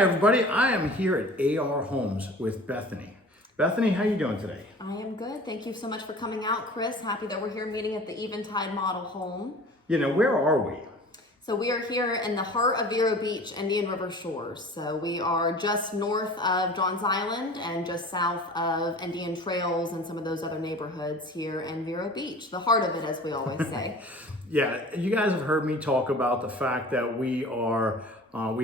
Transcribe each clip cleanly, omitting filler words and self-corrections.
Hi everybody, I am here at AR Homes with Bethany. Bethany, how you doing today? I am good. Thank you so much for coming out, Chris. Happy that we're here meeting at the Eventide Model Home. Where are we? So we are here in the heart of Vero Beach, Indian River Shores. So we are just north of Johns Island and just south of Indian Trails and some of those other neighborhoods here in Vero Beach, the heart of it, as we always say. Yeah, you guys have heard me talk about the fact that we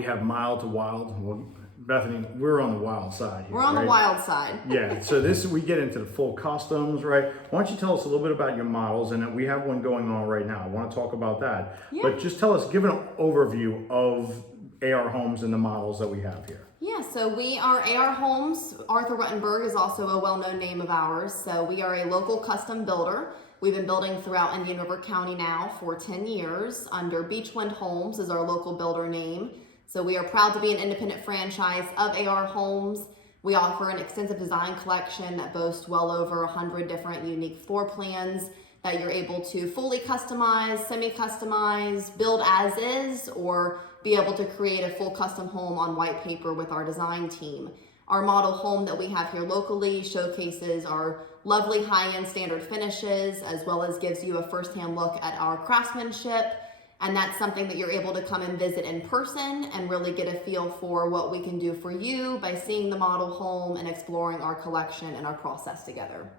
have mild to wild. Well, Bethany, we're on the wild side here, We're on right? the wild side. Yeah, so we get into the full customs, right? Why don't you tell us a little bit about your models, and we have one going on right now. I want to talk about that. Yeah. But just tell us, give an overview of AR Homes and the models that we have here. Yeah, so we are AR Homes. Arthur Ruttenberg is also a well-known name of ours. So we are a local custom builder. We've been building throughout Indian River County now for 10 years under Beachwind Homes is our local builder name. So we are proud to be an independent franchise of AR Homes. We offer an extensive design collection that boasts well over 100 different unique floor plans that you're able to fully customize, semi-customize, build as is, or be able to create a full custom home on white paper with our design team. Our model home that we have here locally showcases our lovely high-end standard finishes, as well as gives you a first-hand look at our craftsmanship. And that's something that you're able to come and visit in person and really get a feel for what we can do for you by seeing the model home and exploring our collection and our process together.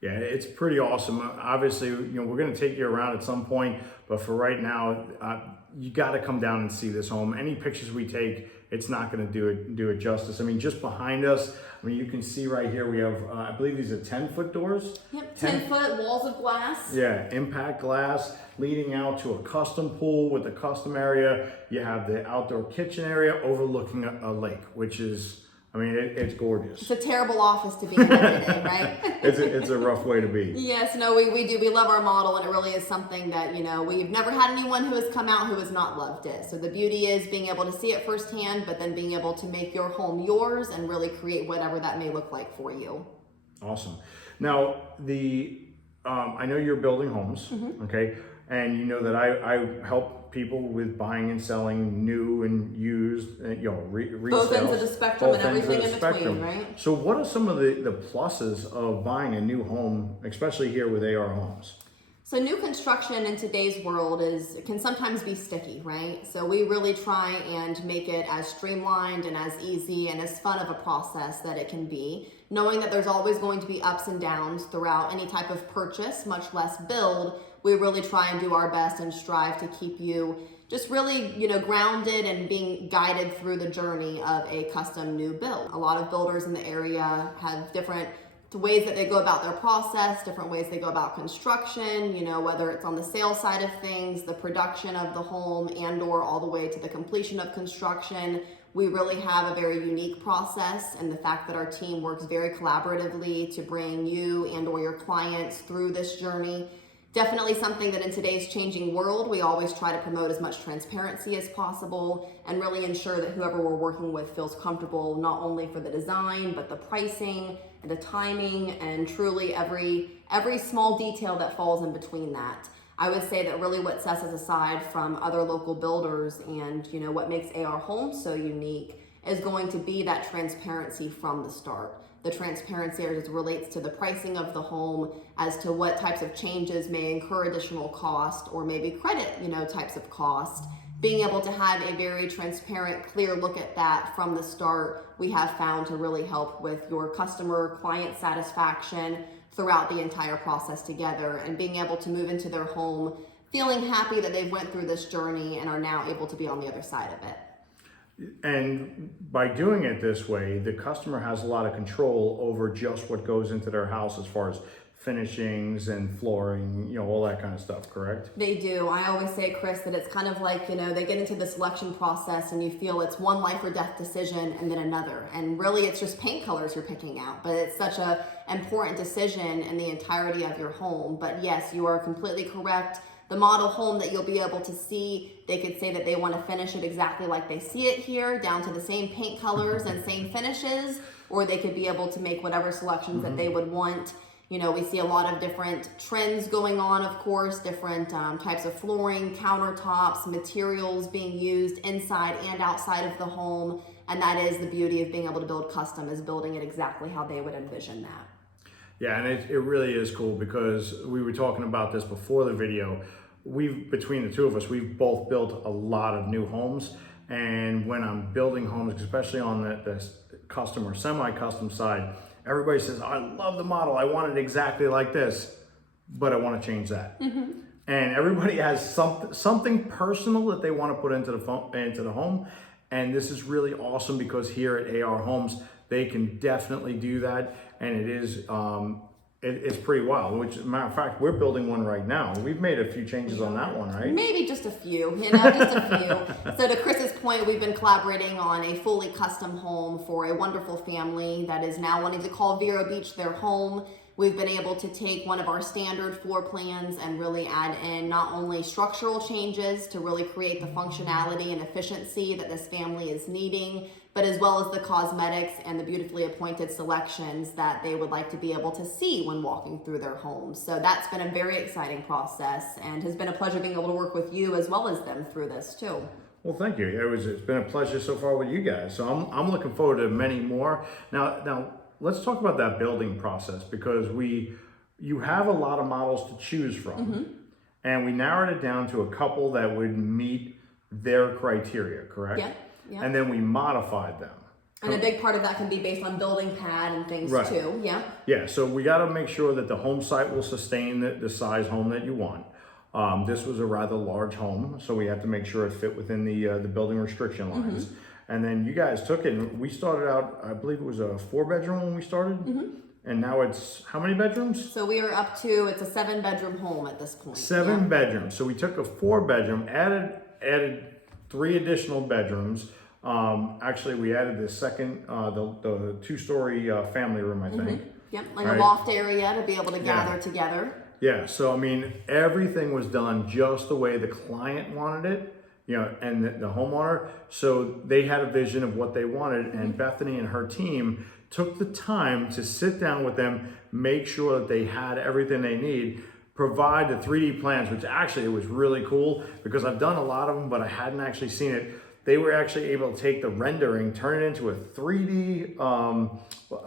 Yeah, it's pretty awesome. Obviously, we're going to take you around at some point, but for right now, you got to come down and see this home. Any pictures we take, it's not going to do it justice. I mean, just behind us, you can see right here, we have, I believe these are 10-foot doors. Yep, 10-foot walls of glass. Yeah, impact glass leading out to a custom pool with a custom area. You have the outdoor kitchen area overlooking a lake, which is, it's gorgeous. It's a terrible office to be in every day, right? It's a rough way to be. Yes, no, we do. We love our model, and it really is something that, we've never had anyone who has come out who has not loved it. So the beauty is being able to see it firsthand, but then being able to make your home yours and really create whatever that may look like for you. Awesome. Now, I know you're building homes, okay? And you know that I help people with buying and selling new and used, resales. Both ends of the spectrum and everything in between, right? So what are some of the pluses of buying a new home, especially here with AR Homes? So new construction in today's world can sometimes be sticky, right? So we really try and make it as streamlined and as easy and as fun of a process that it can be, knowing that there's always going to be ups and downs throughout any type of purchase, much less build. We really try and do our best and strive to keep you just really, grounded and being guided through the journey of a custom new build. A lot of builders in the area have different ways that they go about their process, different ways they go about construction, whether it's on the sales side of things, the production of the home, and or all the way to the completion of construction. We really have a very unique process, and the fact that our team works very collaboratively to bring you and or your clients through this journey. Definitely something that in today's changing world, we always try to promote as much transparency as possible and really ensure that whoever we're working with feels comfortable, not only for the design, but the pricing, the timing, and truly every small detail that falls in between that. I would say that really what sets us aside from other local builders and what makes AR Homes so unique is going to be that transparency from the start. The transparency as it relates to the pricing of the home, as to what types of changes may incur additional cost or maybe credit, types of cost. Being able to have a very transparent, clear look at that from the start, we have found to really help with your customer client satisfaction throughout the entire process together, and being able to move into their home feeling happy that they've went through this journey and are now able to be on the other side of it. And by doing it this way, the customer has a lot of control over just what goes into their house as far as finishings and flooring, all that kind of stuff, correct? They do. I always say, Chris, that it's kind of like, they get into the selection process and you feel it's one life or death decision and then another. And really it's just paint colors you're picking out, but it's such an important decision in the entirety of your home. But yes, you are completely correct. The model home that you'll be able to see, they could say that they want to finish it exactly like they see it here, down to the same paint colors and same finishes, or they could be able to make whatever selections that they would want. We see a lot of different trends going on, of course, different types of flooring, countertops, materials being used inside and outside of the home. And that is the beauty of being able to build custom, is building it exactly how they would envision that. Yeah, and it really is cool because we were talking about this before the video. Between the two of us, we've both built a lot of new homes. And when I'm building homes, especially on the custom or semi-custom side, everybody says, I love the model. I want it exactly like this, but I want to change that. And everybody has something personal that they want to put into the home. And this is really awesome because here at AR Homes, they can definitely do that. And it is, it's pretty wild, which, as a matter of fact, we're building one right now. We've made a few changes on that one, right? Maybe just a few, just a few. So to Chris's point, we've been collaborating on a fully custom home for a wonderful family that is now wanting to call Vero Beach their home. We've been able to take one of our standard floor plans and really add in not only structural changes to really create the functionality and efficiency that this family is needing, but as well as the cosmetics and the beautifully appointed selections that they would like to be able to see when walking through their homes. So that's been a very exciting process and has been a pleasure being able to work with you as well as them through this too. Well, thank you. It's been a pleasure so far with you guys. So I'm looking forward to many more. Now let's talk about that building process because you have a lot of models to choose from, and we narrowed it down to a couple that would meet their criteria, correct? Yeah. And then we modified them. And a big part of that can be based on building pad and things too. Yeah, so we got to make sure that the home site will sustain the size home that you want. This was a rather large home, so we had to make sure it fit within the building restriction lines. And then you guys took it, and we started out, I believe it was a 4-bedroom when we started. And now it's how many bedrooms? So we are up to, it's a 7-bedroom home at this point. 7 bedrooms. So we took a 4-bedroom, added 3 additional bedrooms. Actually, we added the second, the 2-story family room, I think. Like a loft area to be able to gather together. Yeah, so I mean, everything was done just the way the client wanted it. And the homeowner, so they had a vision of what they wanted, and Bethany and her team took the time to sit down with them, make sure that they had everything they need, provide the 3D plans, which actually it was really cool because I've done a lot of them, but I hadn't actually seen it. They were actually able to take the rendering, turn it into a 3D,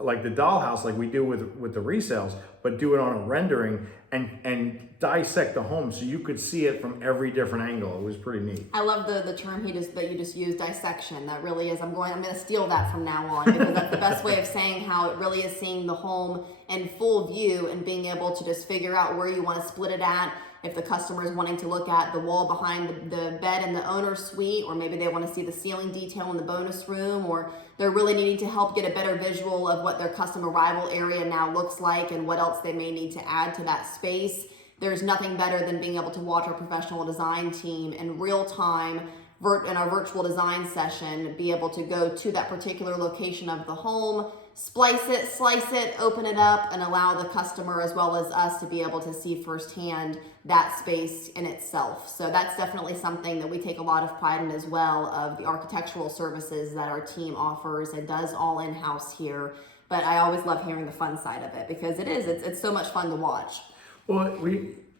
like the dollhouse, like we do with the resales, but do it on a rendering and dissect the home so you could see it from every different angle. It was pretty neat. I love the term that you just used, dissection. That really is. I'm going to steal that from now on because that's the best way of saying how it really is seeing the home in full view and being able to just figure out where you want to split it at. If the customer is wanting to look at the wall behind the bed in the owner's suite, or maybe they want to see the ceiling detail in the bonus room, or they're really needing to help get a better visual of what their custom arrival area now looks like and what else they may need to add to that space. There's nothing better than being able to watch our professional design team in real time in our virtual design session, be able to go to that particular location of the home, splice it, slice it, open it up, and allow the customer as well as us to be able to see firsthand that space in itself. So that's definitely something that we take a lot of pride in as well, of the architectural services that our team offers and does all in-house here. But I always love hearing the fun side of it because it's so much fun to watch. Well,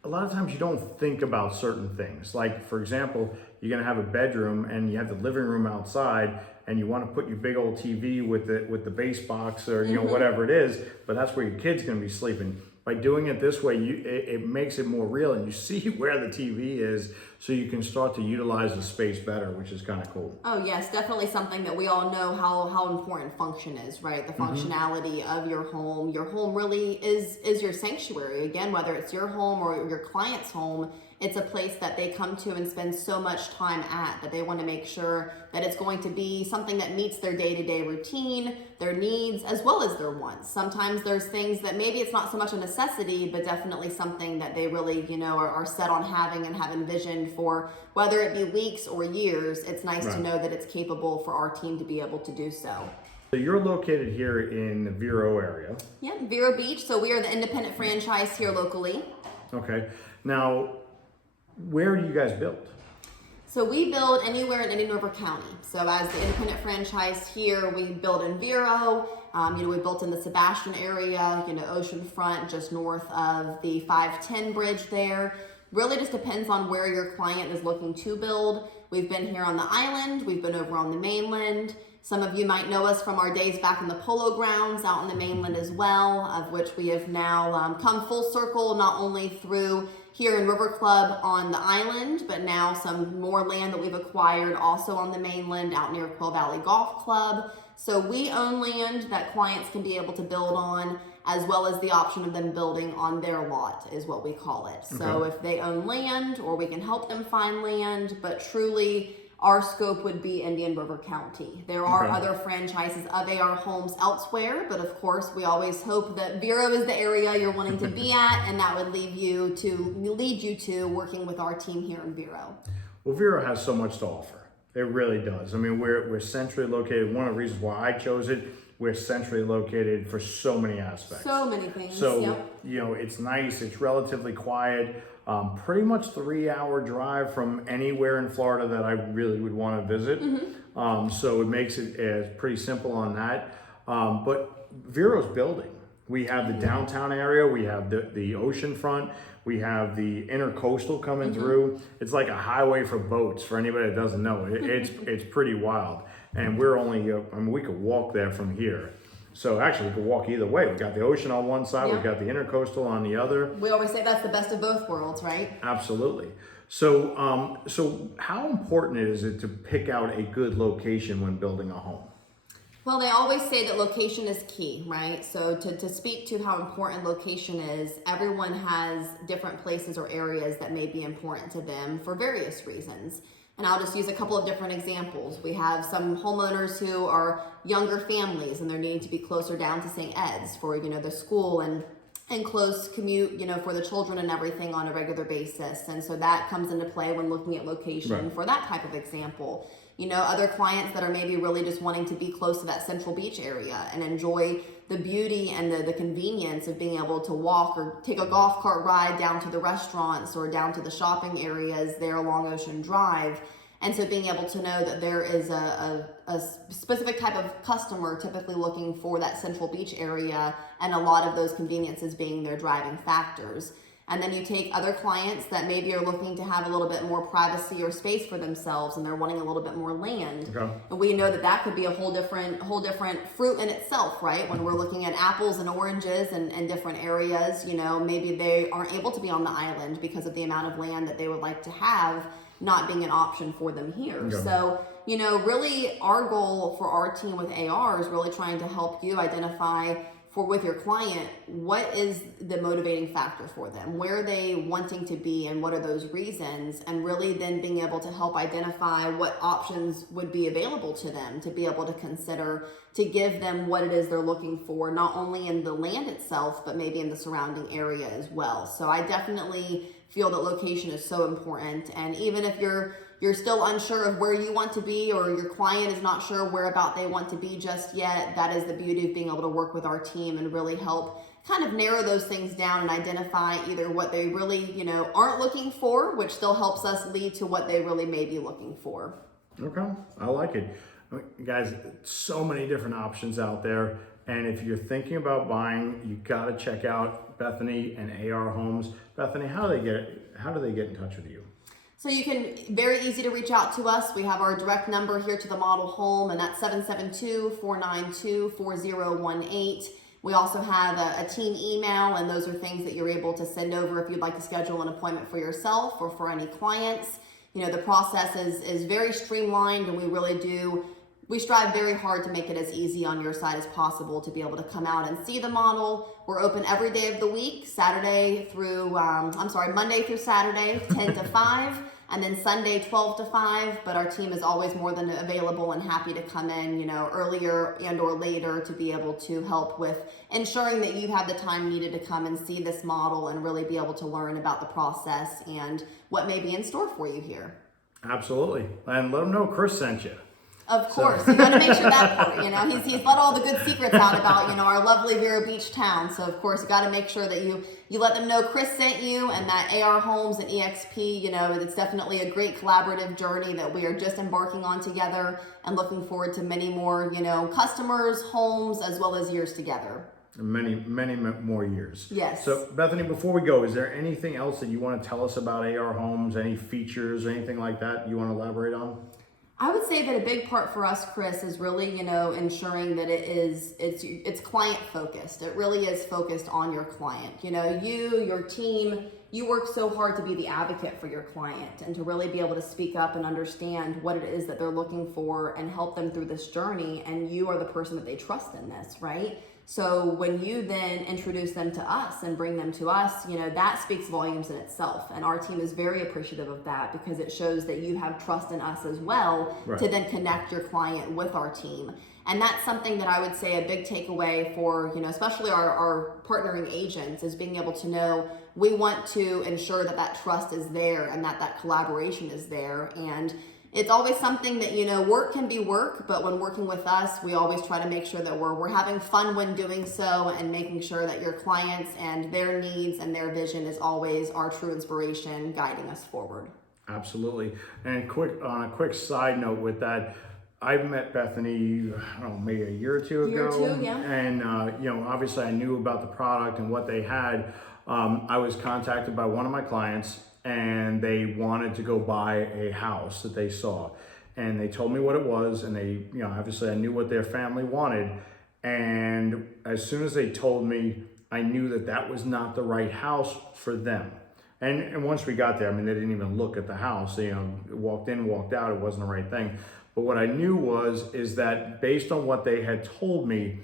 a lot of times you don't think about certain things. Like, for example, you're gonna have a bedroom and you have the living room outside and you want to put your big old TV with the bass box or whatever it is, but that's where your kid's gonna be sleeping. By doing it this way, it makes it more real and you see where the TV is so you can start to utilize the space better, which is kind of cool. Oh yes, definitely something that we all know how important function is, right? The functionality of your home. Your home really is your sanctuary. Again, whether it's your home or your client's home, it's a place that they come to and spend so much time at, that they want to make sure that it's going to be something that meets their day-to-day routine, their needs, as well as their wants. Sometimes there's things that maybe it's not so much a necessity, but definitely something that they really, are set on having and have envisioned for, whether it be weeks or years. It's nice to know that it's capable for our team to be able to do so. So you're located here in the Vero area. Yeah, Vero Beach. So we are the independent franchise here locally. Okay. Now, where do you guys build? So we build anywhere in Indian River County. So as the independent franchise here, we build in Vero. We built in the Sebastian area, oceanfront, just north of the 510 bridge there. Really just depends on where your client is looking to build. We've been here on the island. We've been over on the mainland. Some of you might know us from our days back in the Polo Grounds out in the mainland as well, of which we have now come full circle, not only through here in River Club on the island, but now some more land that we've acquired also on the mainland out near Quill Valley Golf Club. So we own land that clients can be able to build on, as well as the option of them building on their lot is what we call it. So if they own land, or we can help them find land, but truly our scope would be Indian River County. There are other franchises of AR homes elsewhere, but of course we always hope that Vero is the area you're wanting to be at, and that would lead you to working with our team here in Vero. Well, Vero has so much to offer. It really does. I mean, we're centrally located. One of the reasons why I chose it, we're centrally located for so many aspects. So many things. So, it's nice. It's relatively quiet. Pretty much 3-hour drive from anywhere in Florida that I really would want to visit. So it makes it pretty simple on that. But Vero's building. We have the downtown area. We have the ocean front. We have the intercoastal coming through. It's like a highway for boats. For anybody that doesn't know, it's pretty wild. And we're only, we could walk there from here. So actually, we could walk either way. We've got the ocean on one side, we've got the intercoastal on the other. We always say that's the best of both worlds, right? Absolutely. So, so how important is it to pick out a good location when building a home? Well, they always say that location is key, right? So to speak to how important location is, everyone has different places or areas that may be important to them for various reasons. And I'll just use a couple of different examples. We have some homeowners who are younger families and they're needing to be closer down to St. Ed's for, the school and close commute, for the children and everything on a regular basis. And so that comes into play when looking at location for that type of example. Other clients that are maybe really just wanting to be close to that Central Beach area and enjoy the beauty and the convenience of being able to walk or take a golf cart ride down to the restaurants or down to the shopping areas there along Ocean Drive. And so being able to know that there is a specific type of customer typically looking for that Central Beach area, and a lot of those conveniences being their driving factors. And then you take other clients that maybe are looking to have a little bit more privacy or space for themselves, and they're wanting a little bit more land. And we know that that could be a whole different fruit in itself, right? When we're looking at apples and oranges and different areas, maybe they aren't able to be on the island because of the amount of land that they would like to have not being an option for them here. So, really our goal for our team with AR is really trying to help you identify with your client, what is the motivating factor for them? Where are they wanting to be, and what are those reasons? And really then being able to help identify what options would be available to them to be able to consider, to give them what it is they're looking for, not only in the land itself, but maybe in the surrounding area as well. So I definitely feel that location is so important. And even if you're still unsure of where you want to be, or your client is not sure where about they want to be just yet, that is the beauty of being able to work with our team and really help kind of narrow those things down and identify either what they really, aren't looking for, which still helps us lead to what they really may be looking for. Okay, I like it. Guys, so many different options out there. And if you're thinking about buying, you got to check out Bethany and AR Homes. Bethany, how do they get in touch with you? So you can, very easy to reach out to us. We have our direct number here to the model home, and that's 772-492-4018. We also have a team email, and those are things that you're able to send over if you'd like to schedule an appointment for yourself or for any clients. The process is very streamlined, and we strive very hard to make it as easy on your side as possible to be able to come out and see the model. We're open every day of the week, Monday through Saturday, 10 to 5, and then Sunday, 12 to 5. But our team is always more than available and happy to come in, earlier and or later to be able to help with ensuring that you have the time needed to come and see this model and really be able to learn about the process and what may be in store for you here. Absolutely. And let them know Chris sent you. Of course, you got to make sure that part, he's let all the good secrets out about, our lovely Vero Beach town. So of course, you got to make sure that you let them know Chris sent you, and that AR Homes and EXP, it's definitely a great collaborative journey that we are just embarking on together, and looking forward to many more, customers, homes, as well as years together. Many, many more years. Yes. So Bethany, before we go, is there anything else that you want to tell us about AR Homes, any features or anything like that you want to elaborate on? I would say that a big part for us, Chris, is really, ensuring that it's client focused. It really is focused on your client. Your team, you work so hard to be the advocate for your client and to really be able to speak up and understand what it is that they're looking for and help them through this journey. And you are the person that they trust in this, right? So when you then introduce them to us and bring them to us, that speaks volumes in itself. And our team is very appreciative of that because it shows that you have trust in us as well to then connect your client with our team. And that's something that I would say a big takeaway for, especially our partnering agents is being able to know we want to ensure that trust is there and that collaboration is there. And it's always something that, work can be work, but when working with us, we always try to make sure that we're having fun when doing so and making sure that your clients and their needs and their vision is always our true inspiration guiding us forward. Absolutely. And on a quick side note with that, I met Bethany, I don't know, maybe a year or two ago. Year or two, yeah. And, obviously I knew about the product and what they had. I was contacted by one of my clients and they wanted to go buy a house that they saw. And they told me what it was. And they, obviously I knew what their family wanted. And as soon as they told me, I knew that was not the right house for them. And once we got there, they didn't even look at the house. They, walked in, walked out, it wasn't the right thing. But what I knew is that based on what they had told me,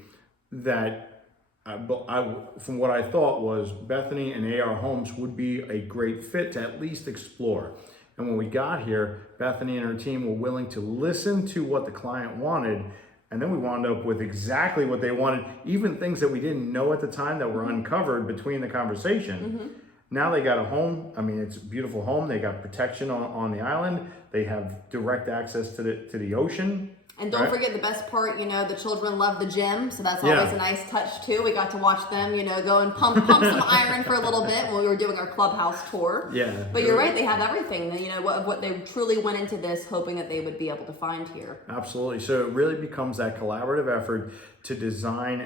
that from what I thought was Bethany and AR Homes would be a great fit to at least explore. And when we got here, Bethany and her team were willing to listen to what the client wanted. And then we wound up with exactly what they wanted, even things that we didn't know at the time that were uncovered between the conversation. Mm-hmm. Now they got a home. It's a beautiful home. They got protection on the island. They have direct access to the ocean. And don't forget the best part, the children love the gym, so that's always a nice touch too. We got to watch them, go and pump some iron for a little bit when we were doing our clubhouse tour. Yeah. But you're right, they have everything, what they truly went into this hoping that they would be able to find here. Absolutely. So it really becomes that collaborative effort to design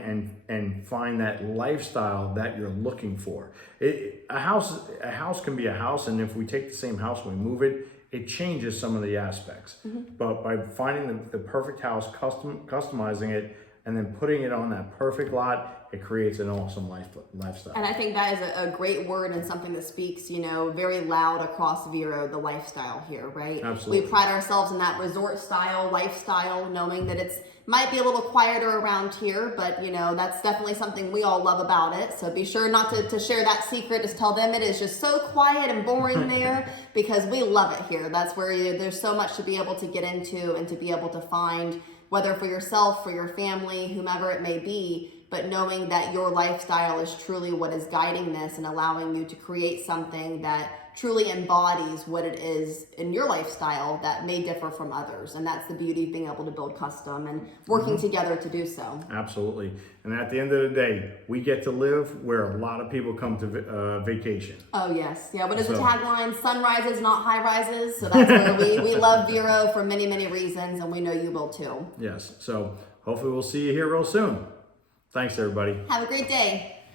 and find that lifestyle that you're looking for. A house can be a house, and if we take the same house and we move it, it changes some of the aspects. Mm-hmm. But by finding the perfect house, customizing it, and then putting it on that perfect lot, it creates an awesome lifestyle. And I think that is a great word and something that speaks, very loud across Vero, the lifestyle here, right? Absolutely. We pride ourselves in that resort style, lifestyle, knowing that it's might be a little quieter around here, but that's definitely something we all love about it. So be sure not to share that secret. Just tell them it is just so quiet and boring there because we love it here. That's where there's so much to be able to get into and to be able to find, whether for yourself, for your family, whomever it may be, but knowing that your lifestyle is truly what is guiding this and allowing you to create something that truly embodies what it is in your lifestyle that may differ from others. And that's the beauty of being able to build custom and working together to do so. Absolutely. And at the end of the day, we get to live where a lot of people come to vacation. Oh, yes. Yeah, what is the tagline? Sunrises, not high rises. So that's where we love Vero for many, many reasons, and we know you will too. Yes. So hopefully we'll see you here real soon. Thanks, everybody. Have a great day.